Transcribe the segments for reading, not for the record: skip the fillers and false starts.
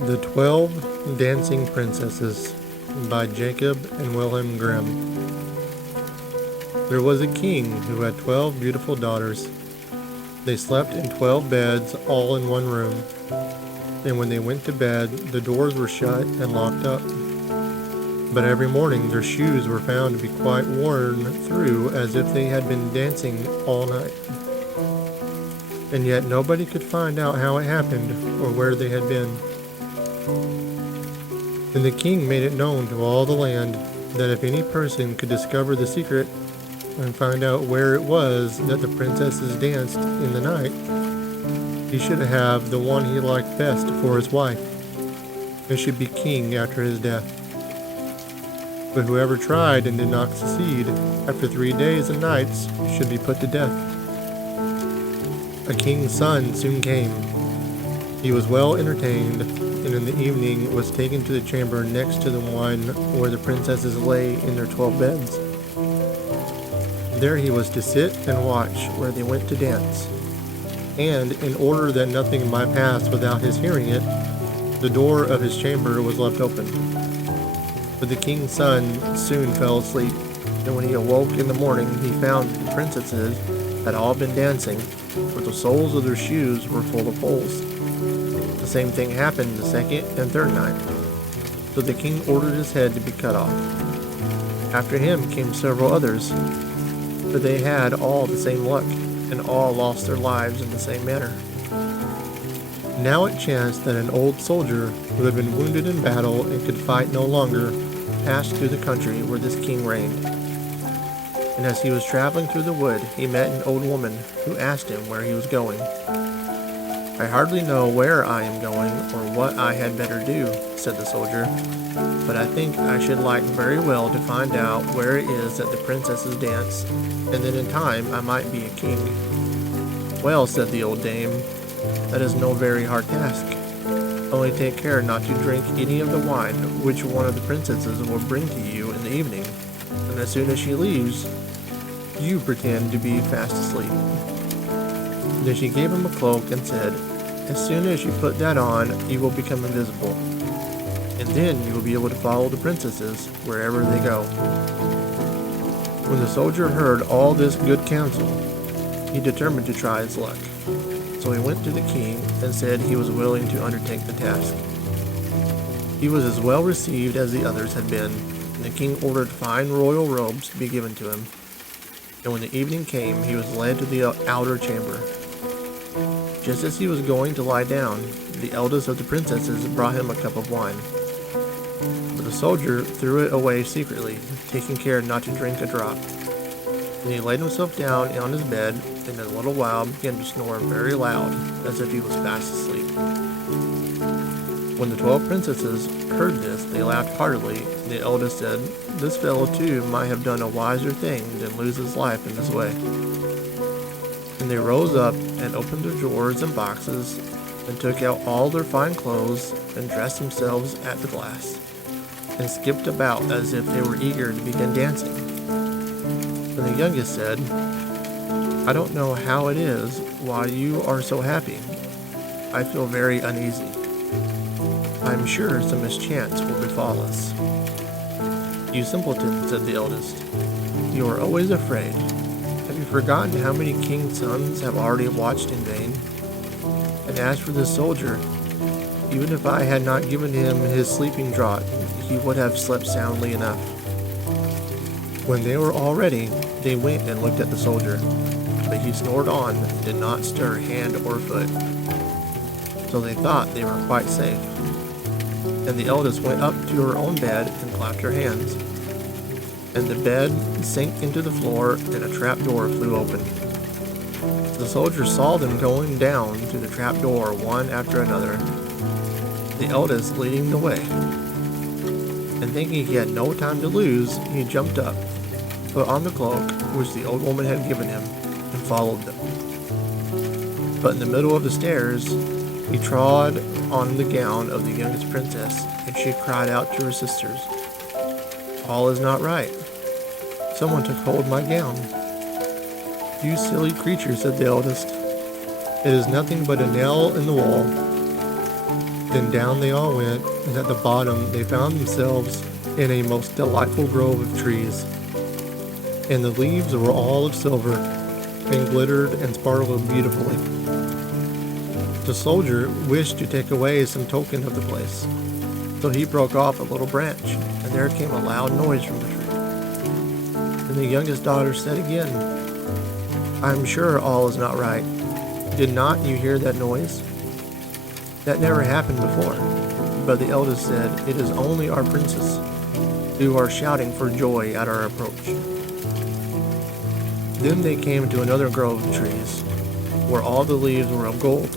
The 12 Dancing Princesses by Jacob and Wilhelm Grimm. There was a king who had 12 beautiful daughters. They slept in 12 beds, all in one room, and when they went to bed, the doors were shut and locked up. But every morning their shoes were found to be quite worn through, as if they had been dancing all night. And yet nobody could find out how it happened or where they had been. Then the king made it known to all the land that if any person could discover the secret and find out where it was that the princesses danced in the night, he should have the one he liked best for his wife, and should be king after his death. But whoever tried and did not succeed, after 3 days and nights, should be put to death. A king's son soon came. He was well entertained, and in the evening was taken to the chamber next to the one where the princesses lay in their 12 beds. There he was to sit and watch where they went to dance, and in order that nothing might pass without his hearing it, the door of his chamber was left open. But the king's son soon fell asleep, and when he awoke in the morning he found the princesses had all been dancing, but the soles of their shoes were full of holes. The same thing happened the second and third night. So the king ordered his head to be cut off. After him came several others, but they had all the same luck, and all lost their lives in the same manner. Now it chanced that an old soldier who had been wounded in battle and could fight no longer passed through the country where this king reigned. And as he was traveling through the wood, he met an old woman who asked him where he was going. "I hardly know where I am going or what I had better do," said the soldier, "but I think I should like very well to find out where it is that the princesses dance, and then in time I might be a king." "Well," said the old dame, "that is no very hard task. Only take care not to drink any of the wine which one of the princesses will bring to you in the evening, and as soon as she leaves, you pretend to be fast asleep." Then she gave him a cloak and said, "As soon as you put that on, you will become invisible, and then you will be able to follow the princesses wherever they go." When the soldier heard all this good counsel, he determined to try his luck. So he went to the king and said he was willing to undertake the task. He was as well received as the others had been, and the king ordered fine royal robes to be given to him. And when the evening came, he was led to the outer chamber. Just as he was going to lie down, the eldest of the princesses brought him a cup of wine. But the soldier threw it away secretly, taking care not to drink a drop. And he laid himself down on his bed, and in a little while began to snore very loud, as if he was fast asleep. When the 12 princesses heard this, they laughed heartily. The eldest said, "This fellow too might have done a wiser thing than lose his life in this way." And they rose up and opened their drawers and boxes, and took out all their fine clothes, and dressed themselves at the glass, and skipped about as if they were eager to begin dancing. And the youngest said, "I don't know how it is why you are so happy. I feel very uneasy. I am sure some mischance will befall us." "You simpleton," said the eldest, "you are always afraid. Have you forgotten how many king's sons have already watched in vain? And as for this soldier, even if I had not given him his sleeping draught, he would have slept soundly enough." When they were all ready, they went and looked at the soldier, but he snored on and did not stir hand or foot. So they thought they were quite safe. And the eldest went up to her own bed and clapped her hands. And the bed sank into the floor, and a trap door flew open. The soldier saw them going down through the trap door one after another, the eldest leading the way. And thinking he had no time to lose, he jumped up, put on the cloak which the old woman had given him, and followed them. But in the middle of the stairs, he trod on the gown of the youngest princess, and she cried out to her sisters, "All is not right. Someone took hold of my gown." "You silly creature," said the eldest. "It is nothing but a nail in the wall." Then down they all went, and at the bottom they found themselves in a most delightful grove of trees. And the leaves were all of silver, and glittered and sparkled beautifully. The soldier wished to take away some token of the place, so he broke off a little branch, and there came a loud noise from the tree. And the youngest daughter said again, "I am sure all is not right. Did not you hear that noise? That never happened before." But the eldest said, "It is only our princess, who are shouting for joy at our approach." Then they came to another grove of trees, where all the leaves were of gold,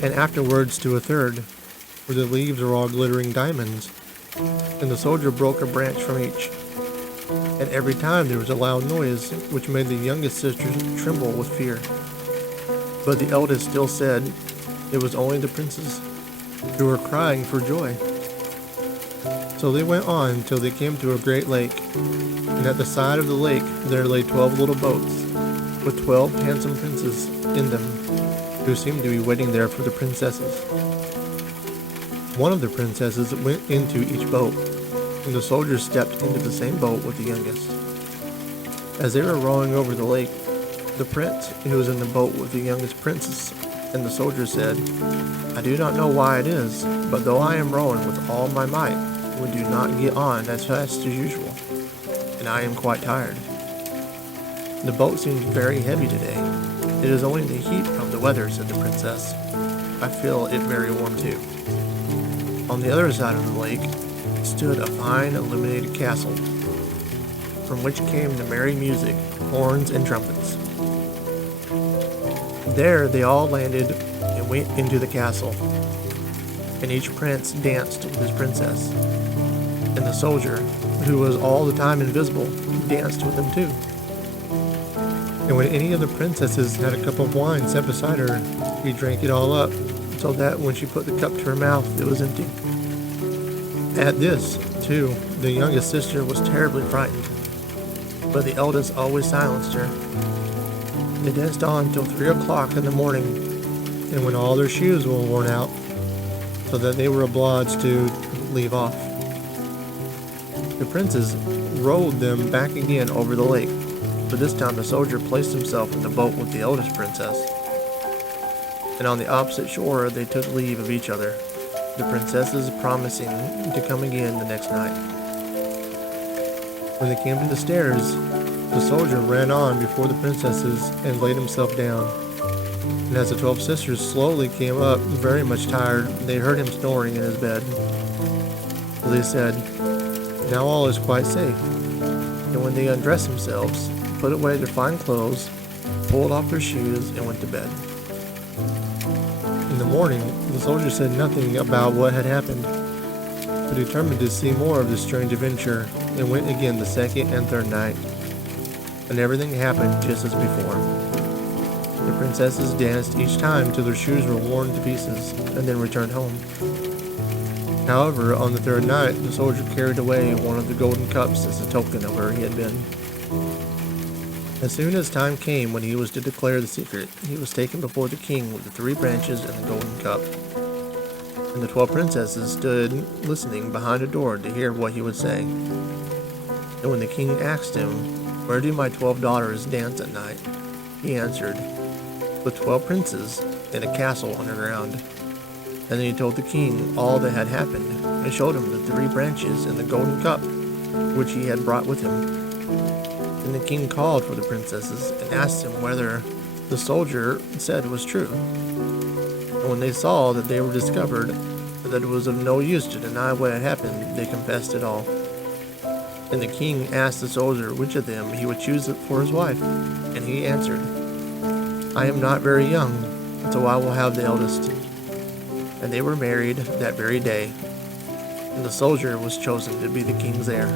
and afterwards to a third, where the leaves were all glittering diamonds. And the soldier broke a branch from each, and every time there was a loud noise, which made the youngest sister tremble with fear. But the eldest still said it was only the princes, who were crying for joy. So they went on till they came to a great lake, and at the side of the lake there lay 12 little boats, with 12 handsome princes in them, who seemed to be waiting there for the princesses. One of the princesses went into each boat, and the soldier stepped into the same boat with the youngest. As they were rowing over the lake, the prince, who was in the boat with the youngest princess, and the soldier said, "I do not know why it is, but though I am rowing with all my might, we do not get on as fast as usual, and I am quite tired. The boat seems very heavy today." "It is only the heat of the weather," said the princess. "I feel it very warm too." On the other side of the lake stood a fine illuminated castle, from which came the merry music, horns and trumpets. There they all landed and went into the castle, and each prince danced with his princess, and the soldier, who was all the time invisible, danced with them too. And when any of the princesses had a cup of wine set beside her, she drank it all up, so that when she put the cup to her mouth, it was empty. At this, too, the youngest sister was terribly frightened, but the eldest always silenced her. They danced on till 3 o'clock in the morning, and when all their shoes were worn out, so that they were obliged to leave off. The princes rowed them back again over the lake, but this time the soldier placed himself in the boat with the eldest princess, and on the opposite shore they took leave of each other, the princesses promising to come again the next night. When they came to the stairs, the soldier ran on before the princesses and laid himself down. And as the 12 sisters slowly came up, very much tired, they heard him snoring in his bed. So they said, "Now all is quite safe." And when they undressed themselves, put away their fine clothes, pulled off their shoes, and went to bed. In the morning, the soldier said nothing about what had happened, but determined to see more of this strange adventure, and went again the second and third night. And everything happened just as before. The princesses danced each time till their shoes were worn to pieces, and then returned home. However, on the third night, the soldier carried away one of the golden cups as a token of where he had been. As soon as time came when he was to declare the secret, he was taken before the king with the 3 branches and the golden cup. And the 12 princesses stood listening behind a door to hear what he would say. And when the king asked him, "Where do my 12 daughters dance at night?" he answered, "With 12 princes in a castle underground." And then he told the king all that had happened, and showed him the 3 branches and the golden cup, which he had brought with him. Then the king called for the princesses, and asked them whether the soldier said was true. And when they saw that they were discovered, and that it was of no use to deny what had happened, they confessed it all. And the king asked the soldier which of them he would choose for his wife, and he answered, "I am not very young, so I will have the eldest." And they were married that very day, and the soldier was chosen to be the king's heir.